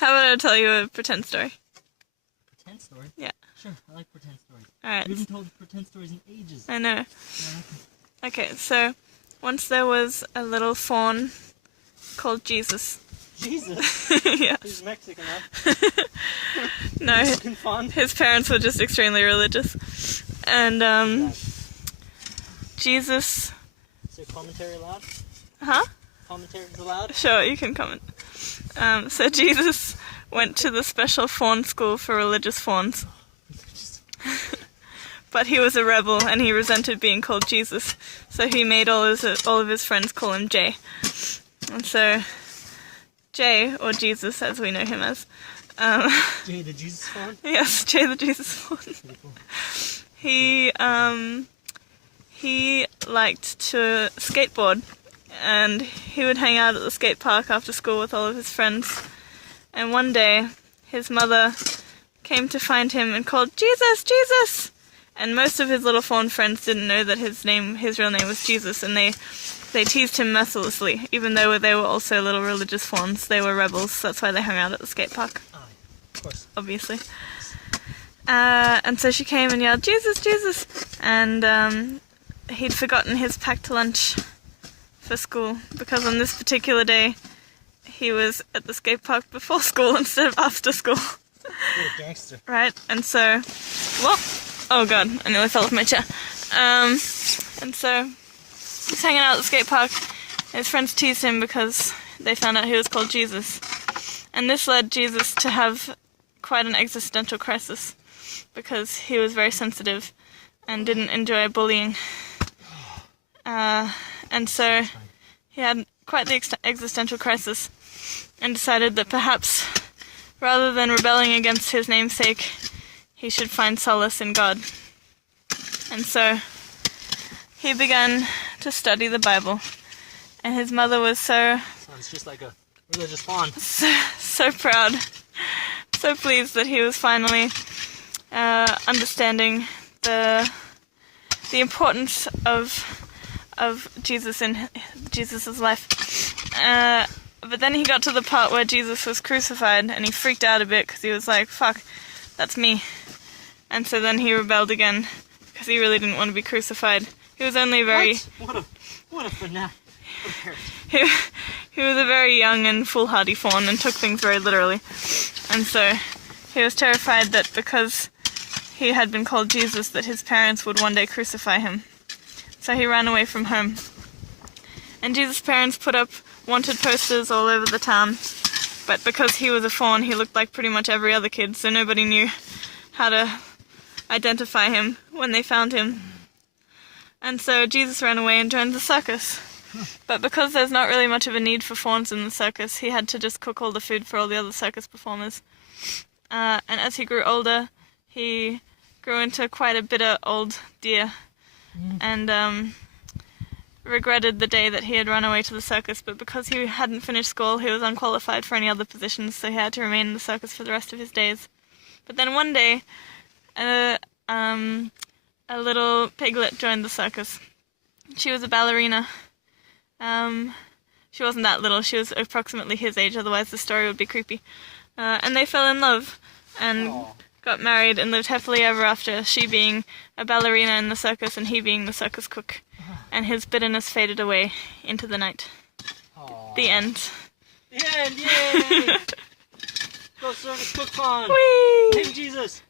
How about I tell you a pretend story? Pretend story? Yeah. Sure, I like pretend stories. Alright. We haven't told pretend stories in ages. I know. Yeah, Okay, so once there was a little fawn called Jesus. Jesus? Yeah. He's Mexican, huh? No, Mexican fawn? his parents were just extremely religious. And, Jesus... Is there commentary allowed? Huh? Commentary is allowed? Sure, you can comment. So Jesus went to the special fawn school for religious fawns. But he was a rebel and he resented being called Jesus, so he made all of his friends call him Jay. And so Jay, or Jesus as we know him as, Jay the Jesus fawn? yes, Jay the Jesus fawn. Cool. He liked to skateboard, and he would hang out at the skate park after school with all of his friends. And one day, his mother came to find him and called, "Jesus, Jesus!" And most of his little fawn friends didn't know that his real name was Jesus, and they teased him mercilessly, even though they were also little religious fawns. They were rebels, that's why they hung out at the skate park. Oh, of course. Obviously. And so she came and yelled, "Jesus, Jesus!" And he'd forgotten his packed lunch for school, because on this particular day, he was at the skate park before school instead of after school. What a gangster. Right, and so, whoop! Oh god, I nearly fell off my chair. And so, he's hanging out at the skate park. His friends teased him because they found out he was called Jesus. And this led Jesus to have quite an existential crisis, because he was very sensitive and didn't enjoy bullying. And so, he had quite the existential crisis and decided that perhaps, rather than rebelling against his namesake, he should find solace in God. And so he began to study the Bible, and his mother was so Sounds just like a religious fawn. so proud, so pleased that he was finally understanding the importance of Jesus in Jesus's life. But then he got to the part where Jesus was crucified, and he freaked out a bit because he was like, "Fuck, that's me." And so then he rebelled again because he really didn't want to be crucified. He was only very... What a fanatic. He was a very young and foolhardy fawn and took things very literally. And so he was terrified that because he had been called Jesus, that his parents would one day crucify him. So he ran away from home. And Jesus' parents put up wanted posters all over the town, but because he was a fawn, he looked like pretty much every other kid, so nobody knew how to identify him when they found him. And so Jesus ran away and joined the circus. But because there's not really much of a need for fawns in the circus, he had to just cook all the food for all the other circus performers. And as he grew older, he grew into quite a bitter old deer, and regretted the day that he had run away to the circus, but because he hadn't finished school, he was unqualified for any other positions, so he had to remain in the circus for the rest of his days. But then one day, a little piglet joined the circus. She was a ballerina. She wasn't that little, she was approximately his age, otherwise the story would be creepy. And they fell in love, and got married and lived happily ever after, she being a ballerina in the circus and he being the circus cook. And his bitterness faded away into the night. Aww. The end. The end, yay! Go circus cook fawn! Whee! Name Jesus!